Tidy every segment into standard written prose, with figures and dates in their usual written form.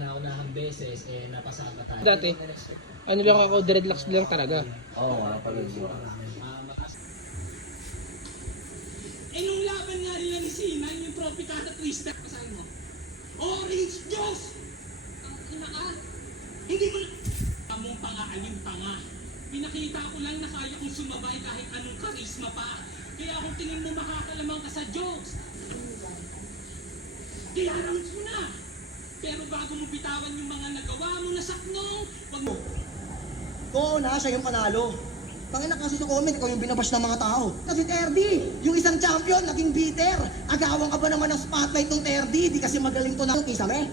kauna-unahang beses, napasama tayo. Dati, ano lang ako, dreadlocks lang talaga. Oo nga, pala siya. Nung laban nga nila ni Sinan, yung Tropicana Twister, kasahin mo, Orange Juice! Ang ina ka, hindi mo mong pangaalim panga. Pinakita ko lang na kaya kong sumabay kahit anong karisma pa. Kaya kung tingin mo makakalamang ka sa jokes, kailangan mo na. Pero bago mo bitawan yung mga nagawa mo na saknong, wag mo. Oo na, siya yung panalo. Pangina kasi sa comment, ikaw yung binabash ng mga tao. Kasi Terdy, yung isang champion, naging bitter. Agawan ka ba naman ng spotlight ng Terdy? Di kasi magaling to na kisame.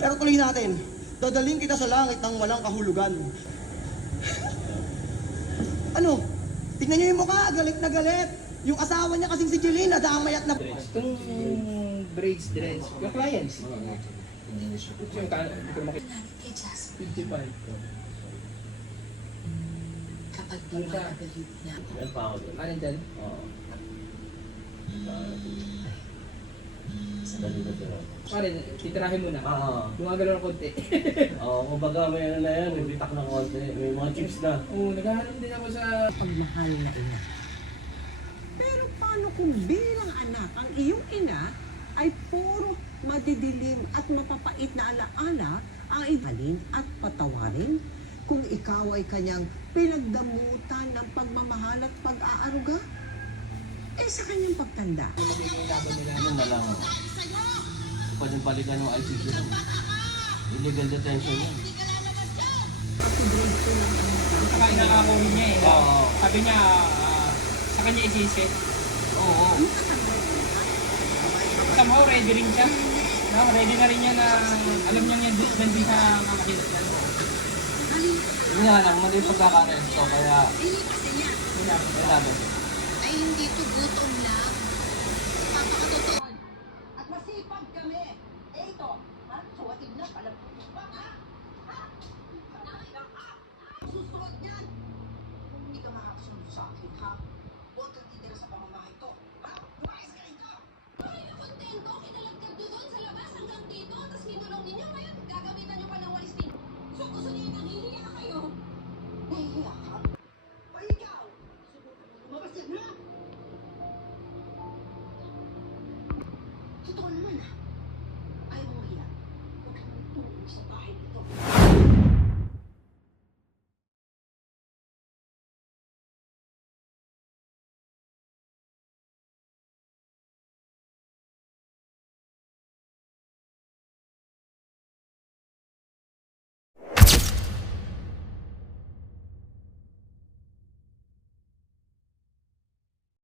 Pero tuloy natin, dadaling kita sa langit ng walang kahulugan. Ano? Tingnan niyo yung mukha, galit na galit. Yung asawa niya kasing si Jeline, nadamay at na... Itong braids dreads, yung clients. Yung kano, hindi ko makita. 55. Kapag di makabalik niya. Yan pa ako doon. Alin dyan? Oo. Sa dali na tira. Parin, titirahin mo na. Oo. Gumagalaw ng konti. Oo, kumbaga may ano na yan, may bitak na konti. May mga chips na. Oo, naghahanap din ako sa... Pagmahal na ina. Pero paano kung bilang anak ang iyong ina ay puro madidilim at mapapait na alaala ang ibalin at patawarin kung ikaw ay kanyang pinagdamutan ng pagmamahal at pag-aaruga? Eh sa kanyang pagtanda. Magiging laban nila. Yun na lang. Pwede balikan ng ICC lang. Illegal detention yan. Saka inakakuhin niya eh. Oo. Sabi niya, sa kanya isisit. Oo. Somehow ready rin siya. No, ready na rin niya na alam niya yan din sa kakahilat niya. Yun nga lang, mali yung pagkakaresto. Kaya, yun namin. Ay hindi to gutom lang. Papakatotoo. At masipag kami. Eh ito,